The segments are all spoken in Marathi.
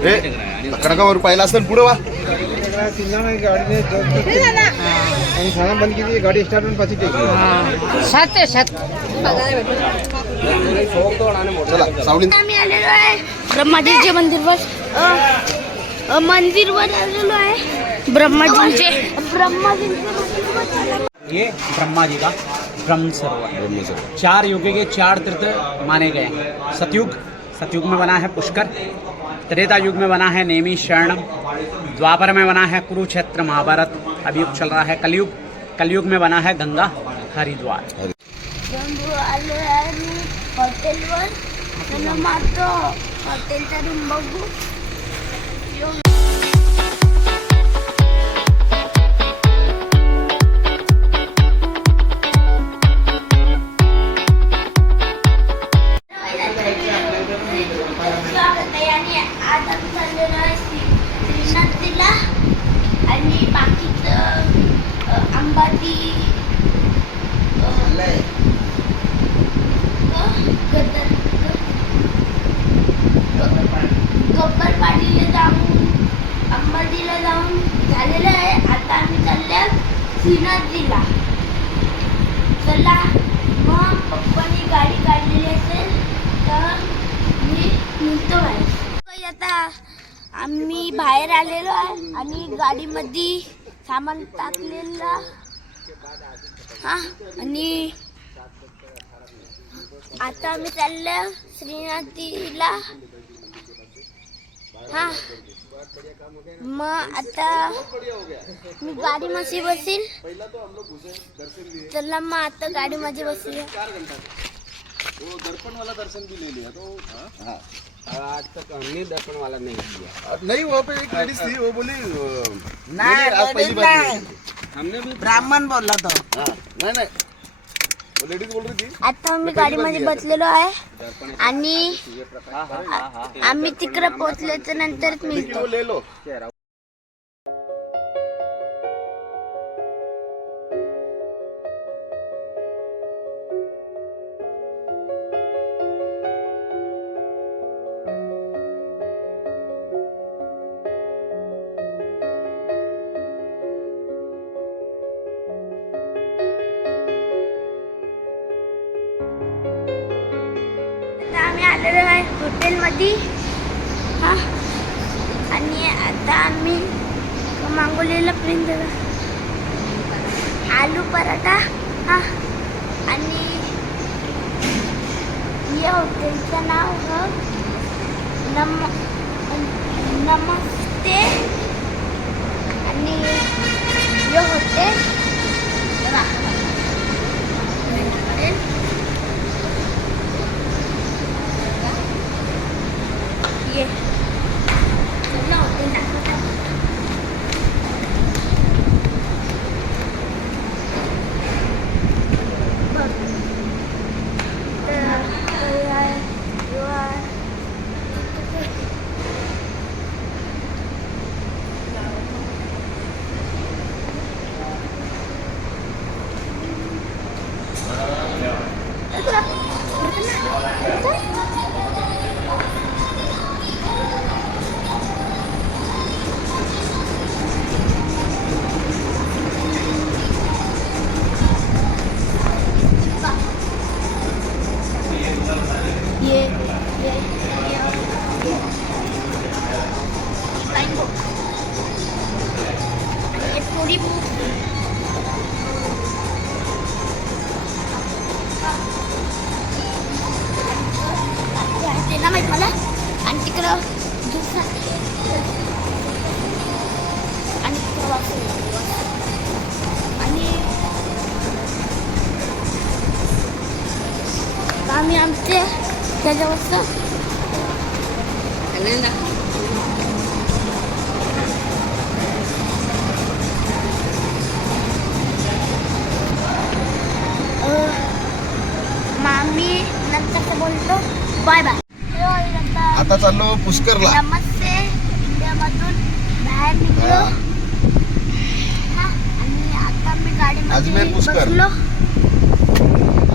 कडकावर पाहिला असेल पुढे वा गाडी बंद केली गाडी स्टार्ट होऊन पाછી चला सावली आम्ही आलेलो आहे ब्रह्माजीच्या मंदिरवर आलेलो आहे ब्रह्माजीचे ये ब्रह्मा जी का ब्रह्म सरोवर 4 युग के 4 तीर्थ माने गए हैं। सतयुग में बना है पुष्कर, त्रेता युग में बना है नेमी शरणम, द्वापर में बना है कुरुक्षेत्र महाभारत, अभी युग चल रहा है कलयुग में बना है गंगा हरिद्वार। हॉटेलवर हॉटेलचा रूम बघू आणि बाकीचं अंबाती गब्बरपाडीला जाऊन अंबातीला जाऊन झालेलं आहे. आता आम्ही चालल्या श्रीनाथजीला. चला मग पप्पानी गाडी काढलेली असेल तर मी निघतो बाहेर. आता आम्ही बाहेर आलेलो आहे आणि गाडीमध्ये सामान टाकलेलं आणि आता आम्ही चाललो श्रीनाथजीला. मग आता मी गाडीमध्ये बसेल. चला मग आता गाडीमध्ये बसूया. दर्पण वाला दर्शन भी ले लिया तो आज तक हमने दर्पण वाला नहीं किया। नहीं वहाँ पे एक लेडीज थी वो बोली हमने भी ब्राह्मण बोलला तो नहीं वो लेडीज बोल रही थी. आता आम्ही गाडीमध्ये बसलेलो आहे आणि आम्ही तिकडे पोहोचल्याच्या नंतर मिळतो. ले लो आम्ही आलेलो आहे हॉटेलमध्ये आणि आता आम्ही मागवलेला प्रिंट आलू पराठा आणि या हॉटेलचं नाव नमस्ते आणि हे हॉटेल ये चला हॉटेल दाखवता. माहित मला आणि तिकडं आणि आम्ही आमच्या त्याच्यावरचं मामी नंतर बोलतो बाय बाय. आता चाललो पुष्करला. नमस्ते इंडियामधून बाहेर निघलो आणि आता मी गाडीमध्ये अजमेर पुष्कर. बसलो.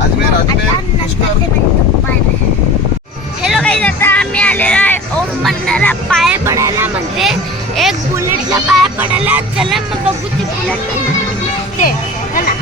अजमेर आता पुष्कर. नंतर ते म्हणतो बाय बाय. हॅलो गाईज, आता आम्ही आलेलो आहे ओम म्हणणारा पाय पडायला म्हणते एक बुलेटला पाय पडायला. चला मग बघू ती बुलेट ते चला.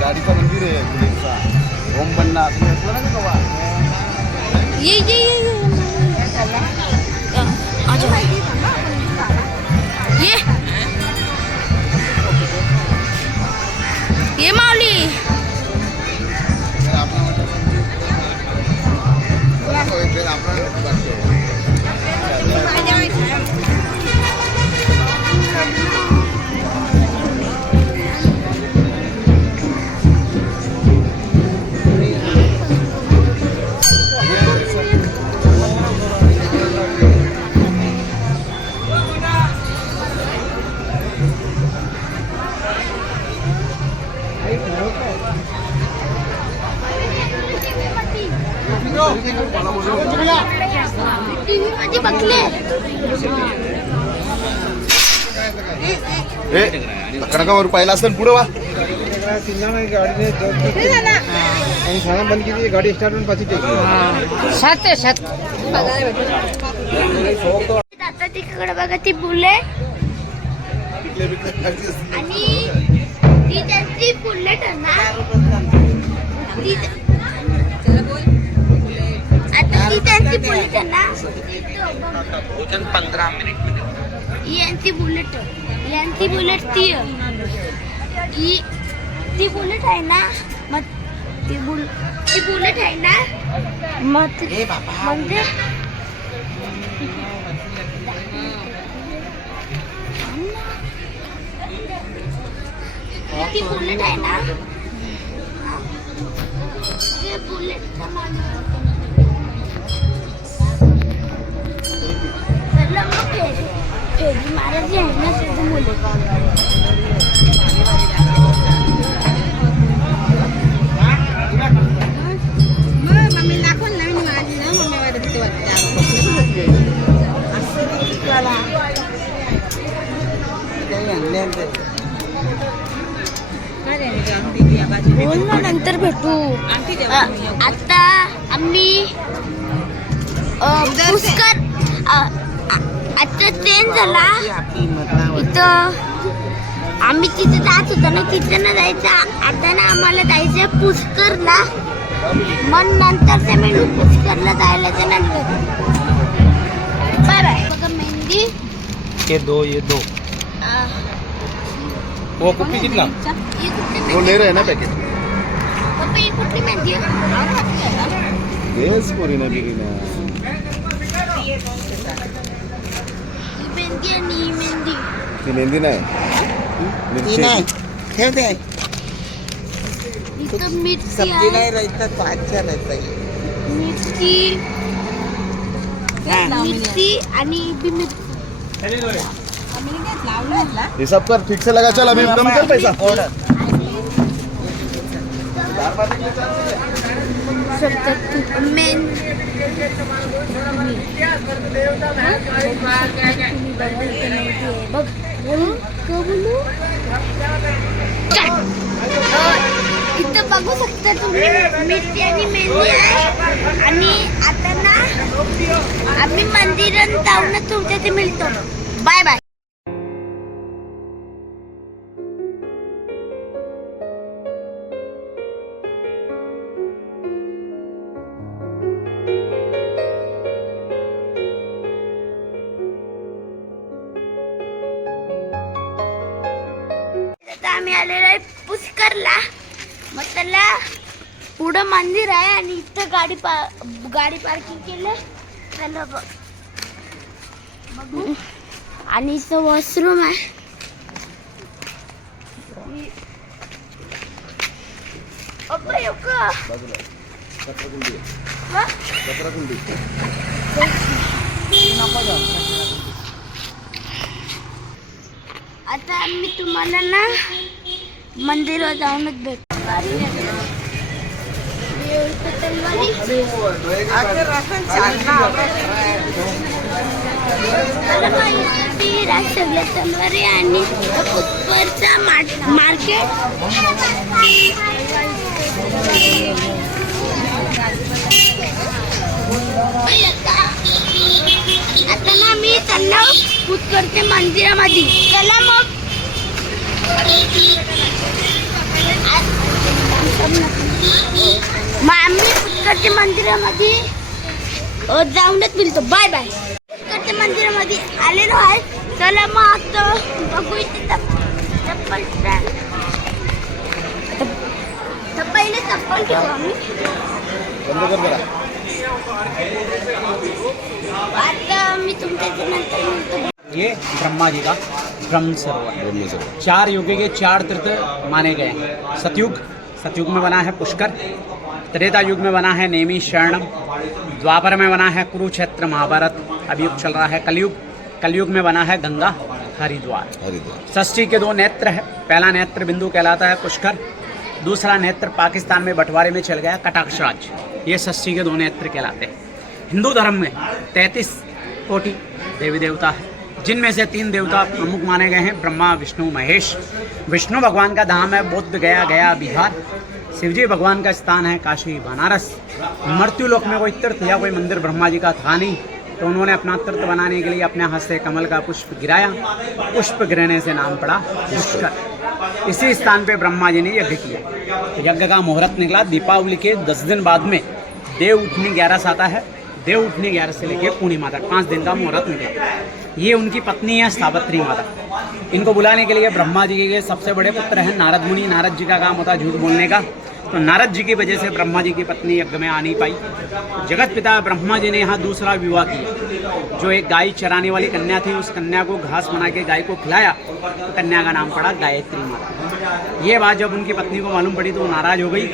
गाडीचं मंदिर आहे बुलेटचा. ओम बन्ना तुम्ही ऐकलं ना का? ये ये माऊली. टीव्ही मध्ये बघले. कणकावर पाहिला असेल पुढे वा. सिन्हा गाडीने आणि सामान बंद केली, गाडी स्टार्ट होऊन पाછી आता तिकडे बघा ती बुलेट आणि ती त्यांची बुलेट आहे ना. आता ती त्यांची बुलेट आहे ना. 15 मिनिट यांची बुलेट ती ती बुलेट आहे ना. मग ती बुलेट आहे ना. मग म्हणजे ती बुलेट आहे ना. ते बुलेटचा फेरी मारायची आहे ना त्याचं मुलं. मम्मी दाखवून ना मी माझी ना मम्मी वाटत किती बोल ना नंतर भेटू. आता आम्ही पुष्कर आता ट्रेन झाला इथं. आम्ही तिथे जात होतो ना, तिथं ना जायचं. आता ना आम्हाला जायचं पुष्करला. मग नंतर ते मी पुष्करला जायला ते नंतर. Bye bye. बघा मेहंदी ये दो वो कुप्पी कितना? ही कुठली वो मेहंदी ले रहे हैं ना पैकेट. पप्पा ही कुठली मेहंदी आहे? येस पोरीना बिरीना. ही मेहंदी आणि ही मेहंदी. ती मेहंदी नाही, मिरची. ठेव दे. इथं मिरची सब्जी आहे. नाही राहता तो अच्छा रहता है. मिरची आणि बी मिरची. हिसाब कर, फिक्स लगा. चल अभी कम कर पैसा. इथं बघू शकता तुम्ही मिरची आणि मेहंदी आहे. आणि आता ना आम्ही मंदिरात जाऊन तुमच्या ते मिळतो. Bye bye. आम्ही आलेलो आहे पुष्करला. मग त्याला पुढं मंदिर आहे आणि इथं गाडी पार्किंग केलं. चला बघू. आणि इथं वॉशरूम आहे. अब्बा येऊ का? हा? कचरा कुंडी. नको जाऊ. आता मी तुम्हाला ना मंदिरात जाऊनच भेटतो. सगळ्या तलवारी आणि पुष्करचा मार्केट. आता ना मी त्यांना पुष्करच्या मंदिरामध्ये. चला मग आम्ही पुष्करच्या मंदिरामध्ये जाऊनच मिळतो. Bye bye. पुष्करच्या मंदिरामध्ये आलेलो आहे. चला मग आता बघू इथे चप्पल स्टँड. पहिले चप्पल ठेवू आम्ही. आता मी तुमच्या नंतर. ये ब्रह्मा जी का ब्रह्म सरोवर 4 युग के 4 तीर्थ माने गए हैं. सतयुग में बना है पुष्कर, त्रेता युग में बना है नेमी शरणम, द्वापर में बना है कुरुक्षेत्र महाभारत, अभी युग चल रहा है कलयुग में बना है गंगा हरिद्वार. षष्ठी के 2 नेत्र है. पहला नेत्र बिंदु कहलाता है पुष्कर, दूसरा नेत्र पाकिस्तान में बंटवारे में चल गया कटाक्ष राज्य. ये षष्ठी के 2 नेत्र कहलाते हैं. हिंदू धर्म में 33 कोटि देवी देवता है, जिनमें से 3 देवता प्रमुख माने गए हैं, ब्रह्मा विष्णु महेश. विष्णु भगवान का धाम है बोध गया बिहार. शिवजी भगवान का स्थान है काशी बनारस. मृत्यु लोक में कोई तीर्थ या कोई मंदिर ब्रह्मा जी का था नहीं, तो उन्होंने अपना तीर्थ बनाने के लिए अपने हाथ से कमल का पुष्प गिराया. पुष्प गिरने से नाम पड़ा पुष्कर. इसी स्थान पे ब्रह्मा जी ने यज्ञ किया. यज्ञ का मुहूर्त निकला दीपावली के 10 दिन बाद में. देव उठनी 11 आता है. देव उठनी 11 से लेकर पूर्णिमा तक 5 दिन का मुहूर्त निकला. ये उनकी पत्नी है सावित्री माता. इनको बुलाने के लिए ब्रह्मा जी के सबसे बड़े पुत्र हैं नारद मुनि. नारद जी का काम होता झूठ बोलने का, तो नारद जी की वजह से ब्रह्मा जी की पत्नी यज्ञ में आ नहीं पाई. जगत पिता ब्रह्मा जी ने यहाँ दूसरा विवाह किया. जो एक गाय चराने वाली कन्या थी, उस कन्या को घास बना के गाय को खिलाया, तो कन्या का नाम पड़ा गायत्री माता. ये बात जब उनकी पत्नी को मालूम पड़ी तो वो नाराज हो गई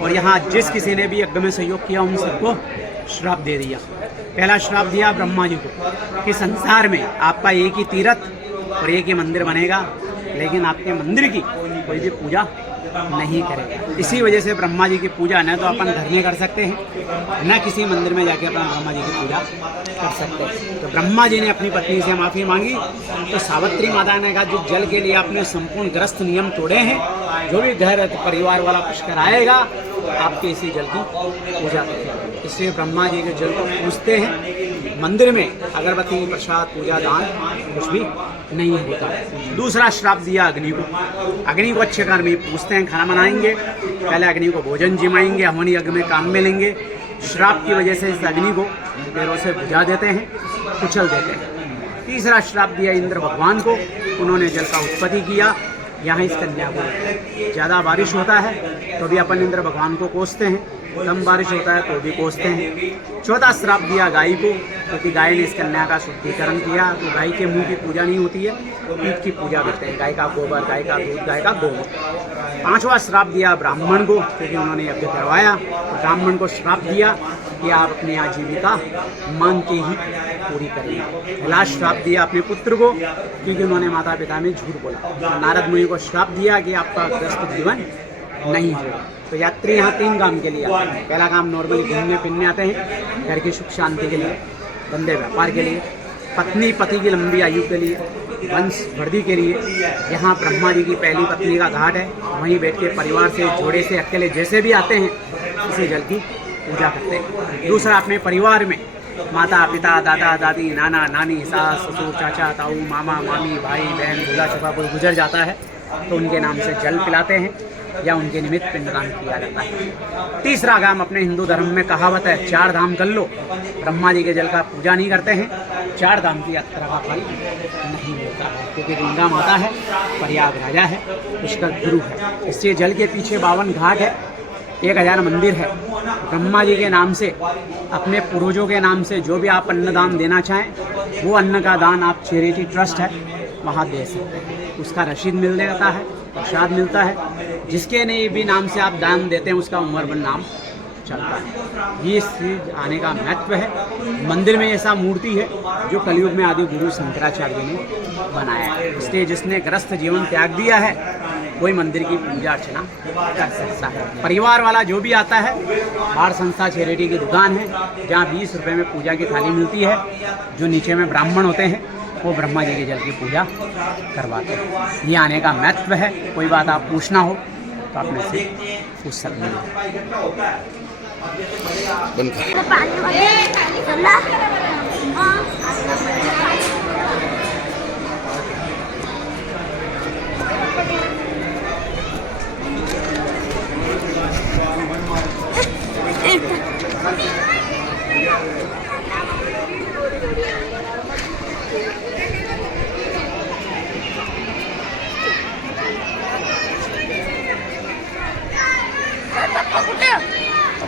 और यहाँ जिस किसी ने भी यज्ञ में सहयोग किया उन सबको श्राप दे दिया. पहला श्राप दिया ब्रह्मा जी को कि संसार में आपका एक ही तीर्थ और एक ही मंदिर बनेगा, लेकिन आपके मंदिर की कोई भी पूजा नहीं करेगा. इसी वजह से ब्रह्मा जी की पूजा न तो अपन घर में कर सकते हैं, न किसी मंदिर में जाके अपन ब्रह्मा जी की पूजा कर सकते हैं. तो ब्रह्मा जी ने अपनी पत्नी से माफ़ी मांगी. तो सावित्री माता ने कहा जो जल के लिए आपने संपूर्ण ग्रस्त नियम तोड़े हैं, जो भी घर परिवार वाला पुष्कर आएगा आपके इसी जल की पूजा करेगा. इसलिए ब्रह्मा जी के जल को पूजते हैं. मंदिर में अगरबत्ती प्रसाद पूजा दान कुछ भी नहीं होता. दूसरा श्राप दिया अग्नि को. अग्नि को अच्छे कर्म में पूजते हैं, खाना बनाएंगे, पहले अग्नि को भोजन जिमाएंगे, हवन यज्ञ में काम में लेंगे. श्राप की वजह से इस अग्नि को पैरों से बुझा देते हैं, कुचल देते हैं. तीसरा श्राप दिया इंद्र भगवान को. उन्होंने जल का उत्पत्ति किया. यहाँ इस कन्या को ज़्यादा बारिश होता है तो भी अपन इंद्र भगवान को कोसते हैं, कम बारिश होता है तो भी कोसते हैं. चौथा श्राप दिया गाय को, क्योंकि गाय ने इस कन्या का शुद्धिकरण किया. तो गाय के मुंह की पूजा नहीं होती है, तो पीठ की पूजा करते हैं. गाय का गोबर, गाय का दूध, गाय का गोमूत्र. पांचवा श्राप दिया ब्राह्मण को, क्योंकि उन्होंने यज्ञ करवाया. तो ब्राह्मण को श्राप दिया कि आप अपनी आजीविका मांग के ही पूरी करेंगे. लास्ट श्राप दिया अपने पुत्र को, क्योंकि उन्होंने माता पिता में झूठ बोला. नारद मुनि को श्राप दिया कि आपका ग्रस्त जीवन नहीं होगा. तो यात्री यहाँ 3 काम के लिए आते हैं. पहला काम नॉर्मली घूमने फिरने आते हैं, घर की सुख शांति के लिए, धंधे व्यापार के लिए, पत्नी पति की लंबी आयु के लिए, वंश वृद्धि के लिए. यहाँ ब्रह्मा जी की पहली पत्नी का घाट है, वहीं बैठ के परिवार से, जोड़े से, अकेले जैसे भी आते हैं इसी जल की पूजा करते हैं. दूसरा अपने परिवार में माता पिता दादा दादी नाना नानी सास ससुर चाचा ताऊ मामा मामी भाई बहन दूल्हा छुपा कोई गुजर जाता है तो उनके नाम से जल पिलाते हैं या उनके निमित्त पिंडदान किया जाता है. तीसरा काम अपने हिंदू धर्म में कहावत है 4 धाम कर लो. ब्रह्मा जी के जल का पूजा नहीं करते हैं, 4 धाम की यात्रा का फल नहीं मिलता है, क्योंकि गंगा माता है, प्रयाग राजा है, पुष्कर गुरु है. इसलिए जल के पीछे 52 घाट है, 1000 मंदिर है. ब्रह्मा जी के नाम से, अपने पूर्वजों के नाम से जो भी आप अन्नदान देना चाहें, वो अन्न का दान आप चैरिटी ट्रस्ट है वहाँ दे सकते हैं. उसका रसीद मिल जाता है, प्रसाद मिलता है. जिसके नहीं भी नाम से आप दान देते हैं उसका उमर बन नाम चलता है। ये चीज आने का महत्व है। मंदिर में ऐसा मूर्ति है जो कलयुग में आदि गुरु शंकराचार्य ने बनाया है। इसलिए जिसने ग्रस्त जीवन त्याग दिया है कोई मंदिर की पूजा अर्चना कर सकता है। परिवार वाला जो भी आता है, बाढ़ संस्था चैरिटी की दुकान है जहाँ 20 रुपये में पूजा की थाली मिलती है। जो नीचे में ब्राह्मण होते हैं वो ब्रह्मा जी के जल की पूजा करवाते हैं। ये आने का महत्व है। कोई बात आप पूछना हो तो आप मेरे से पूछ सकते हैं। पानी वाले चला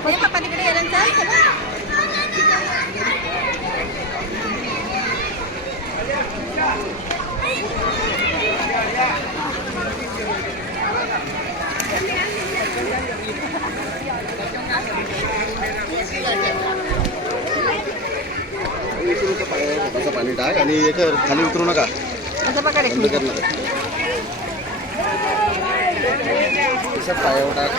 पप्पा तिकडे गेलं चला. पाणी टाक आणि याच्या खाली उतरू नका. असं पकडे बंद कर नका. असं पायावर टाक.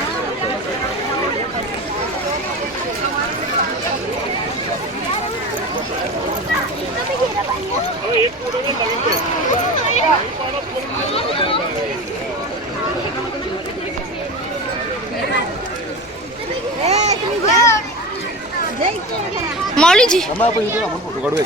मौली जी आपण इथे आपण फोटो काढूया.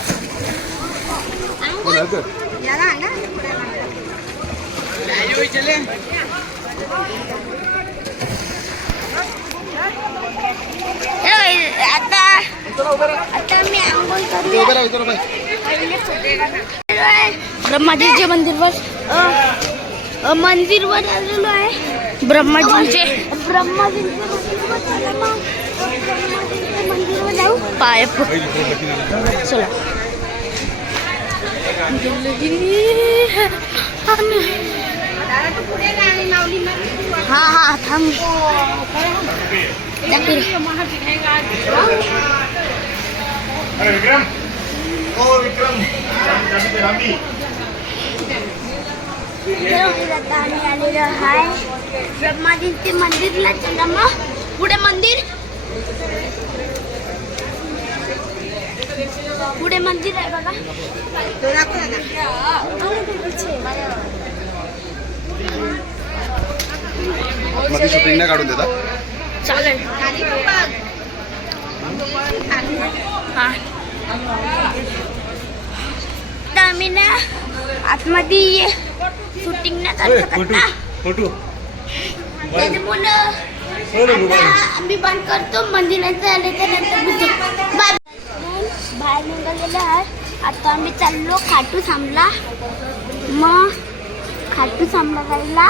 आता मी आंघोळ करूया. ब्रह्माजींच्या मंदिरवर आलेलो आहे. ब्रह्माजींच्या मंदिरवर जाऊ. पाय चला. हा हा थांब. विक्रम ओ विक्रम आलेलो आहे ब्रह्माजींचे मंदिरला. चला मग पुढे मंदिर आहे बघा. मध्ये शूटिंग नाही काढून देता. चालेल. हा तर आम्ही ना आतमध्ये शूटिंग नाही करू शकत ना. त्याच्यामुळं आता आम्ही बंद करतो. मंदिरात आले त्यानंतर बाहेर निघालेलं आहे. आता आम्ही चाललो खाटू थांबला. मग खाटू थांबला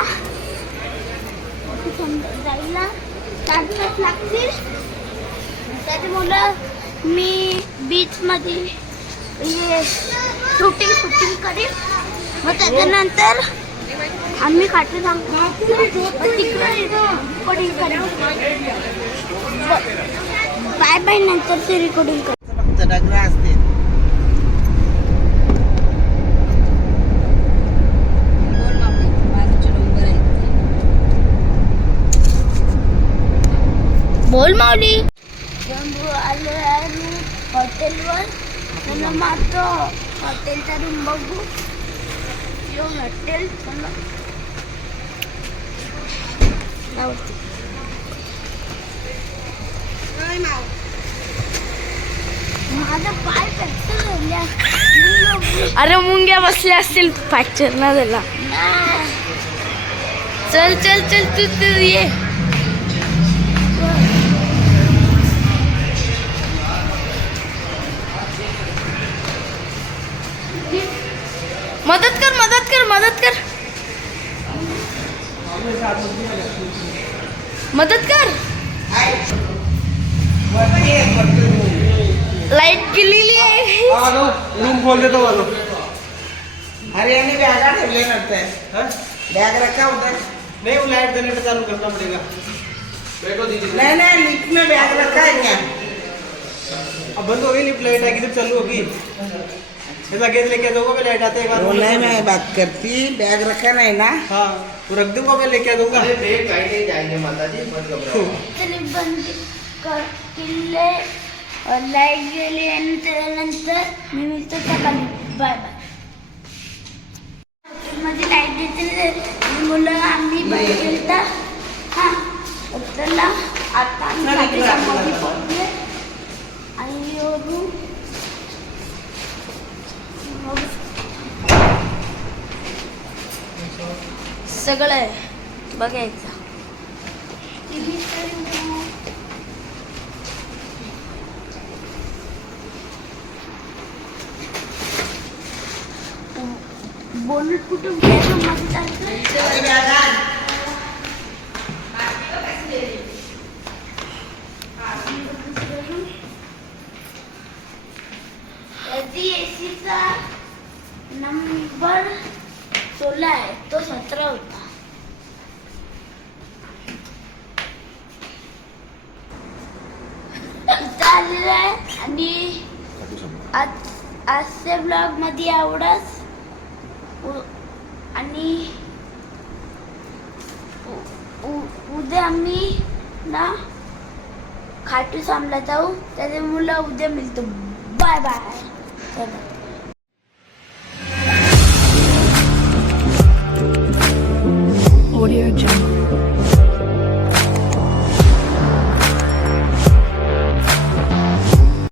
जायला 4 तास लागतील. त्याच्यामुळं मी बीचमध्ये हे शूटिंग करीन. मग त्याच्यानंतर आम्ही खाटू थांबलो तिकडे रेकॉर्डिंग करू. Bye bye. नंतर ते रेकॉर्डिंग करू. बोल माऊली. आलो आहे मी हॉटेलवर. चला मात्र हॉटेलचा रूम बघू. हॉटेल माझा पाय फ्रॅक्चर झाला. अरे मुंग्या बसल्या असतील. फ्रॅक्चर ना झाला. चल चल चल तू ये. मदत कर. लाइट गेलेली आहे. रूम खोल देतो वालो. अरे यानी बैग ठेवले नसते. बैग रखा उधर. नहीं वो लाइट जनरेटर चालू करना पड़ेगा. नहीं नहीं लिफ्ट में बैग रखा है क्या? अब बंद हो गई लिफ्ट, लाइट आएगी जब चालू होगी। ऐसा गैस लेके आ जाऊंगा मैं, लाइट आते एक बार। वो नहीं मैं बात करती, बैग रखा नहीं ना? हाँ तो रख दूंगा मैं, लेके आ जाऊंगा। तरी बंद कर किल्ले और लाईट गेली आणि त्यानंतर मी मिळतो सकाळी. Bye bye. मध्ये लाईट देते मुलं आम्ही बाहेर गेलता. हां उतरला. आता आम्ही खाटीसामध्ये पोहोचले आणि वरून सगळं आहे बघायचं. बोनट कुठं एसीचा नंबर 16 आहे, तो 17 होता. इथं आलेला आहे आणि आजच्या ब्लॉग मध्ये एवढंच. आणि उद्या आम्ही ना खाटू सामला जाऊ. त्याचे मुलं उद्या मिळतो. Bye bye.